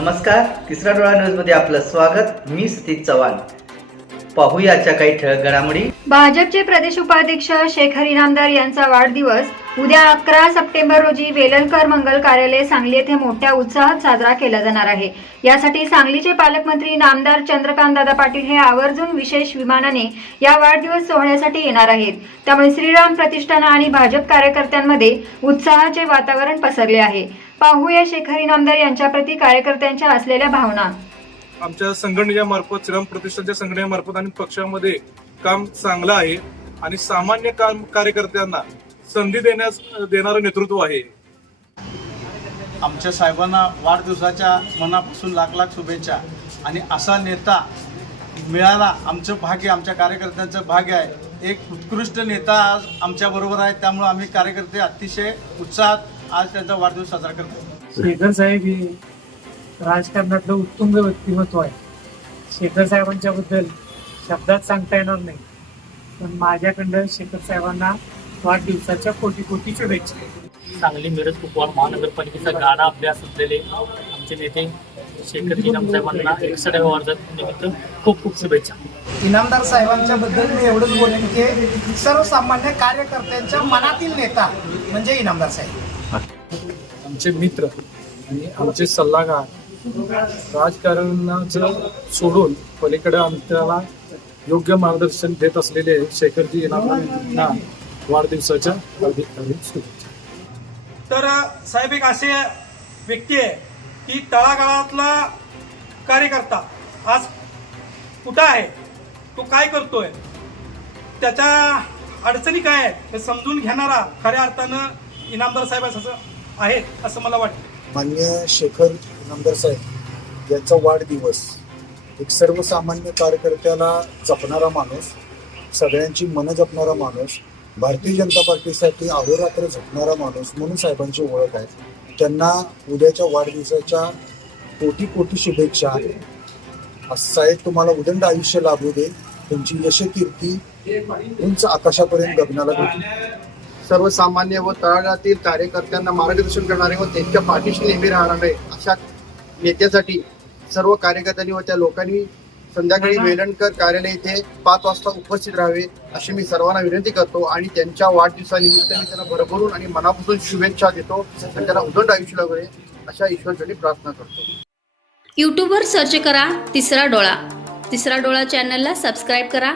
नमस्कार तिसरा डोळा न्यूजमध्ये आपलं स्वागत. मी सतीश चव्हाण. पाहूया काही ठळक घडामोडी. भाजपचे प्रदेश उपाध्यक्ष शेखर इनामदार यांचा वाढदिवस. उद्या अकरा सप्टेंबर रोजी वेलणकर मंगल कार्यालय सांगली येथे मोठ्या उत्साहात साजरा केला जाणार आहे. यासाठी सांगलीचे पालकमंत्री नामदार चंद्रकांत दादा पाटील हे आवर्जून विशेष विमानाने या वाढदिवस सोहळ्यासाठी येणार आहेत. त्यामुळे श्रीराम प्रतिष्ठान आणि भाजप कार्यकर्त्यांमध्ये उत्साहाचे वातावरण पसरले आहे. पाहूया शेखर इनामदार यांच्या प्रती कार्यकर्त्यांच्या असलेल्या भावना. आमच्या संघटनेच्यामार्फत श्रीराम प्रतिष्ठानच्या संघटनेमार्फत आणि पक्षामध्ये काम चांगलं आहे आणि सामान्य काम कार्यकर्त्यांना संधी देण्यास देणारं नेतृत्व आहे. आमच्या साहेबांना वाढदिवसाच्या मनापासून लाख लाख शुभेच्छा. आणि असा नेता मिळाला आमचं भाग्य आमच्या कार्यकर्त्यांचं भाग्य आहे. एक उत्कृष्ट नेता आज आमच्याबरोबर आहे त्यामुळे आम्ही कार्यकर्ते अतिशय उत्साहात आज त्यांचा वाढदिवस साजरा करतो. शेखर साहेब हे राजकारणातलं उत्तुंग व्यक्तिमत्व आहे. शेखर साहेबांच्या बद्दल शब्दात सांगता येणार नाही. पण माझ्याकडं शेखर साहेबांना वाढदिवसाच्या कोटी कोटी शुभेच्छा सांगली मिरज कुपवाड महानगरपालिकेचा गाडा अभ्यास असलेले आमचे नेते शेखर इनाम साहेबांना एकसठाव्या वर्षानिमित्त खूप खूप शुभेच्छा. इनामदार साहेबांच्या बद्दल मी एवढंच बोलेन की सर्वसामान्य कार्यकर्त्यांच्या मनातील नेता म्हणजे इनामदार साहेब. आमचे मित्र आणि आमचे सल्लागार राजकारणाचं सोडून पलीकडे आमच्याला योग्य मार्गदर्शन देत असलेले शेखरजी यांना वाढदिवसाच्या हार्दिक हार्दिक शुभेच्छा. तर साहेब एक असे व्यक्ती आहे की तळागाळातला कार्यकर्ता आज कुठं आहे? तो काय करतोय? त्याच्या अडचणी काय आहेत? हे समजून घेणारा खऱ्या अर्थानं इनामदार साहेब असं आहे असं मला वाटतं. मान्य शेखर इनामदार साहेब यांचा वाढदिवस एक सर्वसामान्य कार्यकर्त्याला जपणारा माणूस सगळ्यांची मनं जपणारा माणूस भारतीय जनता पार्टीसाठी अहोरात्र झटणारा माणूस म्हणून साहेबांची ओळख आहे. त्यांना उद्याच्या वाढदिवसाच्या कोटी कोटी शुभेच्छा. असं साहेब तुम्हाला उदंड आयुष्य लाभू दे. तुमची यशकीर्ती उंच आकाशापर्यंत गगनाला भेटू. सर्वसामान्य व तळागाळातील कार्यकर्त्यांना मार्गदर्शन करणारे व त्यांच्या पाठीशी नेहमी राहणारे अशा नेत्यासाठी सर्व कार्यकर्त्यांनी व त्या लोकांनी संध्याकाळी वेलणकर कार्यालय इथे पाच वाजता उपस्थित राहावे अशी मी सर्वांना विनंती करतो आणि त्यांच्या वाढदिवसानिमित्त मी त्यांना भरभरून आणि मनापासून शुभेच्छा देतो आणि त्यांना उदंड आयुष्य लाभे अशा ईश्वरचरणी प्रार्थना करतो. यूट्यूबवर सर्च करा तिसरा डोळा. तिसरा डोळा चॅनलला सबस्क्राईब करा.